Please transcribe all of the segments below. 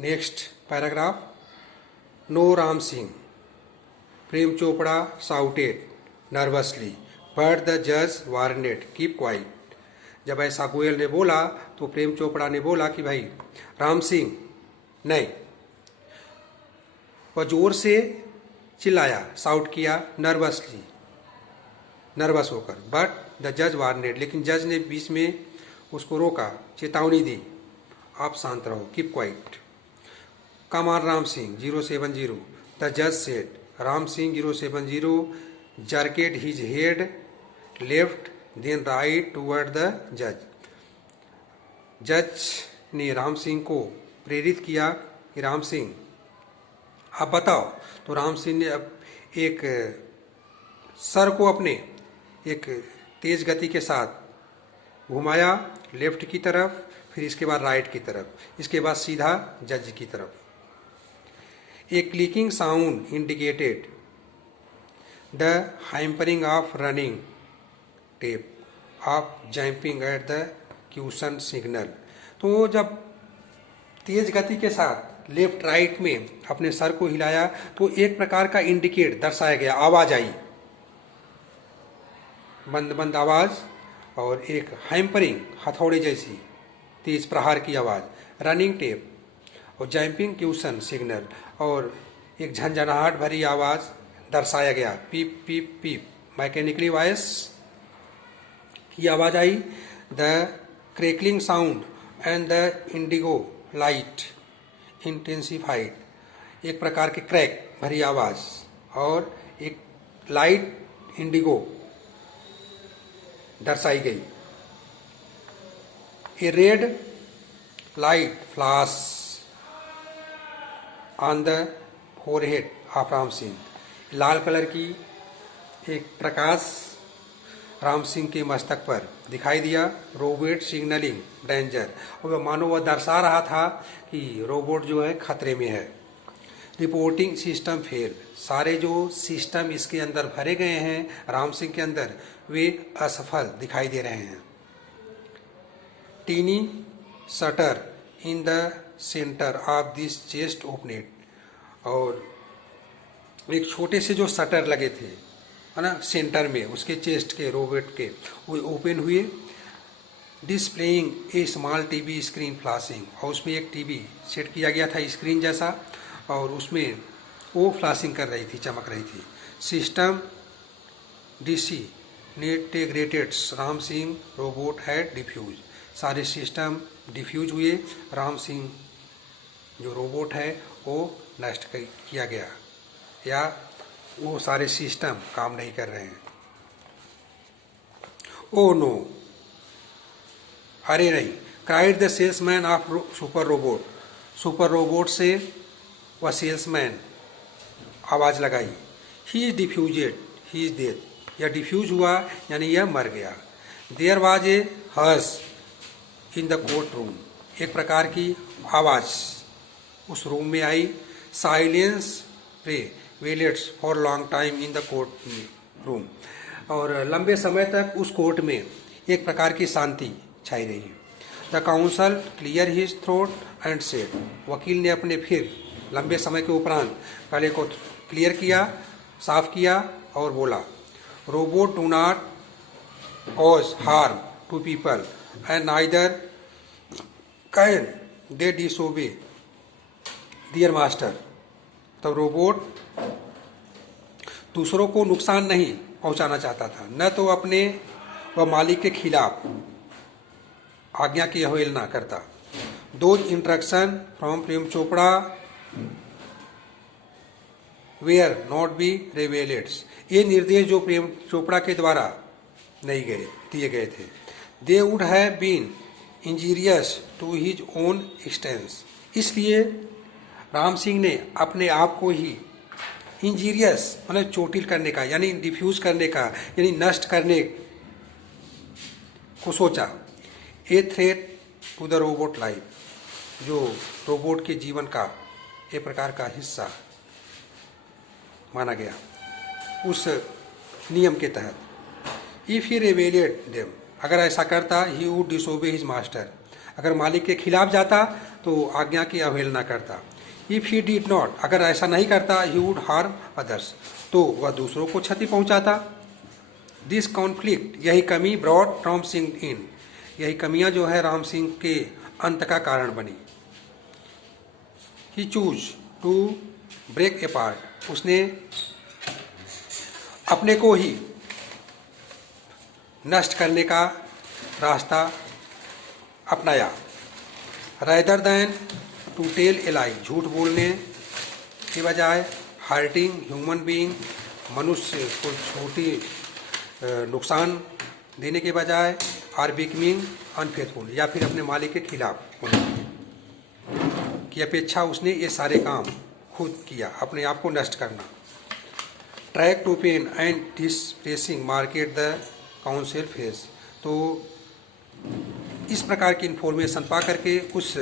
Next paragraph. No Ram Singh. Prem Chopra shouted nervously, but the judge warned, keep quiet. जब ऐसा गोयल ने बोला तो प्रेम चोपड़ा ने बोला कि भाई राम सिंह नहीं। वह जोर से चिल्लाया, साउट किया, नर्वस होकर, बट द जज वार्नेड, लेकिन जज ने बीच में उसको रोका, चेतावनी दी, आप शांत रहो, keep quiet. Come on Ram Singh 070, the जज said. Ram Singh 070 jerked his head left then right toward the judge. जज ने राम सिंह को प्रेरित किया कि राम सिंह आप बताओ। तो राम सिंह ने अब एक सर को अपने एक तेज गति के साथ घुमाया लेफ्ट की तरफ, फिर इसके बाद राइट की तरफ, इसके बाद सीधा जज की तरफ। A clicking sound indicated the hampering of running tape of jumping at the cushion signal. तो जब तेज गति के साथ लेफ्ट राइट में अपने सर को हिलाया तो एक प्रकार का इंडिकेट दर्शाया गया, आवाज आई, बंद बंद आवाज, और एक हैम्परिंग हथौड़े जैसी तेज प्रहार की आवाज, रनिंग टेप और जंपिंग क्यूशन सिग्नल, और एक झंझनाहट भरी आवाज दर्शाया गया, पीप पीप पीप, मैकेनिकली वॉइस की आवाज आई। The crackling sound and the indigo light intensified, एक प्रकार के क्रैक भरी आवाज और एक लाइट इंडिगो दर्शाई गई। A red light flash on the forehead of Ram Singh, लाल कलर की एक प्रकाश राम सिंह के मस्तक पर दिखाई दिया। रोबोट सिग्नलिंग डेंजर, और मानो वह दर्शा रहा था कि रोबोट जो है खतरे में है। रिपोर्टिंग सिस्टम फेल, सारे जो सिस्टम इसके अंदर भरे गए हैं राम सिंह के अंदर वे असफल दिखाई दे रहे हैं। Tiny shutter in the centre of this chest opened, और एक छोटे से जो शटर लगे थे है ना सेंटर में उसके चेस्ट के रोबोट के, वो ओपन हुए। डिस्प्लेइंग ए स्मॉल टीवी स्क्रीन फ्लैशिंग, और उसमें एक टीवी सेट किया गया था स्क्रीन जैसा, और उसमें वो फ्लैशिंग कर रही थी, चमक रही थी। System DC integrated Ram Singh robot had defuse, सारे सिस्टम डिफ्यूज हुए, राम सिंह जो रोबोट है वो नष्ट किया गया, या वो सारे सिस्टम काम नहीं कर रहे हैं। ओ नो, अरे नहीं, cried the salesman of super robot, super robot से वह सेल्समैन आवाज लगाई। He is defused, he is dead, यह डिफ्यूज हुआ यानी यह मर गया। There was a hush in the court room, एक प्रकार की आवाज उस रूम में आई। Silence prevails for long time in the court room, और लंबे समय तक उस कोर्ट में एक प्रकार की शांति छाई रही। The counsel clear his throat and said, वकील ने अपने फिर लंबे समय के उपरांत गले को क्लियर किया, साफ किया और बोला, robot do not cause harm to people and neither can they disobey their master. तब रोबोट दूसरों को नुकसान नहीं पहुंचाना चाहता था, न तो अपने व मालिक के खिलाफ आज्ञा की अवहेलना करता। Those instruction from Prem Chopra were not be revealed, ये निर्देश जो प्रेम चोपड़ा के द्वारा नहीं दिए गए थे। They would have been injurious to his own existence, इसलिए राम सिंह ने अपने आप को ही इंजीरियस मतलब चोटिल करने का, यानी डिफ्यूज करने का, यानी नष्ट करने को सोचा। A threat to the robot life, जो रोबोट के जीवन का एक प्रकार का हिस्सा माना गया उस नियम के तहत। इफ ही रेवेलेड देम, अगर ऐसा करता he would disobey his master, अगर मालिक के खिलाफ जाता तो आज्ञा की अवहेलना करता। इफ ही डिड नॉट, अगर ऐसा नहीं करता, ही वुड हार्म अदर्स, तो वह दूसरों को क्षति पहुंचाता। दिस कॉन्फ्लिक्ट, यही कमी, ब्रॉड राम सिंह इन, यही कमियां जो है राम सिंह के अंत का कारण बनी। He choose to break apart, उसने अपने को ही नष्ट करने का रास्ता अपनाया। Rather than to tell a lie, झूठ बोलने के बजाय, हार्टिंग ह्यूमन बीइंग, मनुष्य को छोटी नुकसान देने के बजाय, आर बिकमिंग अनफेथफुल, या फिर अपने मालिक के खिलाफ होने की अपेक्षा उसने ये सारे काम खुद किया, अपने आप को नष्ट करना। Track to pain and distressing marked the counsel face, तो इस प्रकार की इन्फॉर्मेशन पा करके उस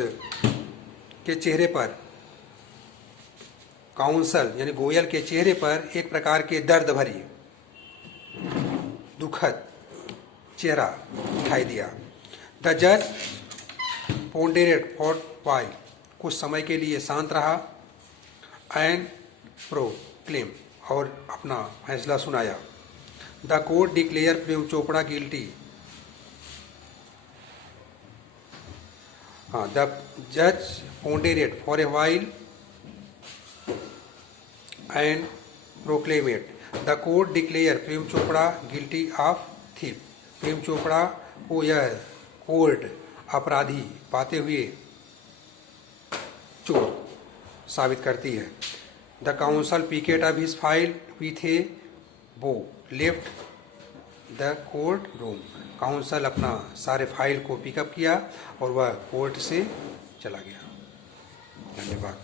के चेहरे पर, काउंसल यानी गोयल के चेहरे पर एक प्रकार के दर्द भरी दुखद चेहरा दिखाई दिया। द जज पोंडेरेड फॉर वाइल, कुछ समय के लिए शांत रहा, एंड प्रोक्लेम, और अपना फैसला सुनाया। The court declare Prem Chopra guilty, the जज pondered for a while and proclaimed, the court declared Prem Chopra guilty of thief, Prem Chopra को यह कोर्ट अपराधी पाते हुए चोर साबित करती है। The counsel picked up his file with a bow left the court room, counsel अपना सारे फाइल को पिकअप किया और वह कोर्ट से चला गया। धन्यवाद।